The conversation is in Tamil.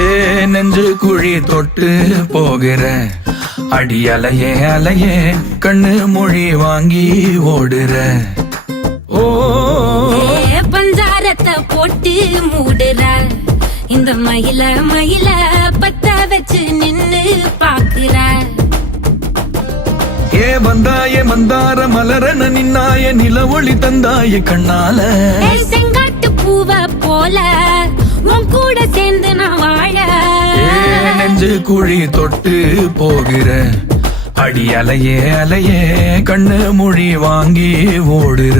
ஏ நெஞ்சு குழி தொட்டு போகிற அடி அலையே அலையே கண்ணு மொழி வாங்கி ஓடுற. ஓ பஞ்சாரத்தை போட்டு மூடுற இந்த மயில மயில பத்த வச்சு நின்னு பாக்குற. ஏ வந்தாய மந்தார மலரன நின்னாய நில ஒளி தந்தாய கண்ணால. செங்காட்டு பூவ போல உன் கூட சேர்ந்து நான் வாழ. நெஞ்சு குழி தொட்டு போகிற அடி அலையே அலையே கண்ணு மொழி வாங்கி ஓடுற.